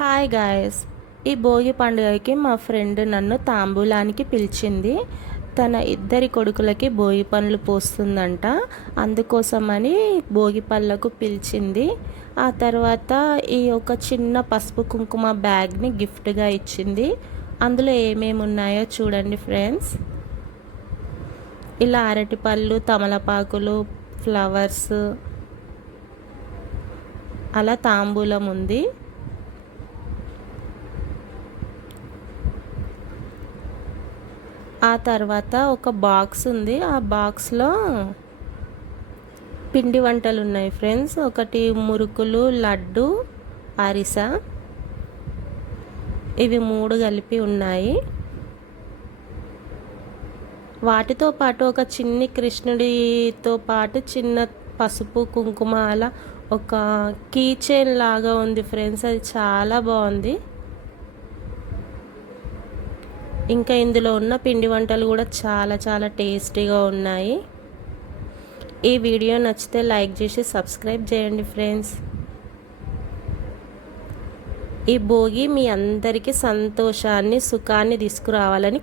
Hi guys, ఈ భోగి పండుగకి మా ఫ్రెండ్ నన్ను తాంబూలానికి పిలిచింది. తన ఇద్దరి కొడుకులకి భోగి పండ్లు పోస్తుందంట. అందుకోసమని భోగి పళ్ళకు పిలిచింది. ఆ తర్వాత ఈ ఒక చిన్న పసుపు కుంకుమ బ్యాగ్ని గిఫ్ట్గా ఇచ్చింది. అందులో ఏమేమి ఉన్నాయో చూడండి ఫ్రెండ్స్. ఇలా అరటిపళ్ళు, తమలపాకులు, ఫ్లవర్స్, అలా తాంబూలం ఉంది. ఆ తర్వాత ఒక బాక్స్ ఉంది. ఆ బాక్స్లో పిండి వంటలు ఉన్నాయి ఫ్రెండ్స్. ఒకటి మురుకులు, లడ్డు, అరిస, ఇవి 3 కలిపి ఉన్నాయి. వాటితో పాటు ఒక చిన్ని కృష్ణుడితో పాటు చిన్న పసుపు కుంకుమ అలా ఒక కీ చైన్ లాగా ఉంది ఫ్రెండ్స్. అది చాలా బాగుంది. ఇంకా ఇందులో ఉన్న పిండి వంటలు కూడా చాలా చాలా టేస్టీగా ఉన్నాయి. ఈ వీడియో నచ్చితే లైక్ చేసి సబ్స్క్రైబ్ చేయండి ఫ్రెండ్స్. ఈ భోగి మీ అందరికీ సంతోషాన్ని, సుఖాన్ని తీసుకురావాలని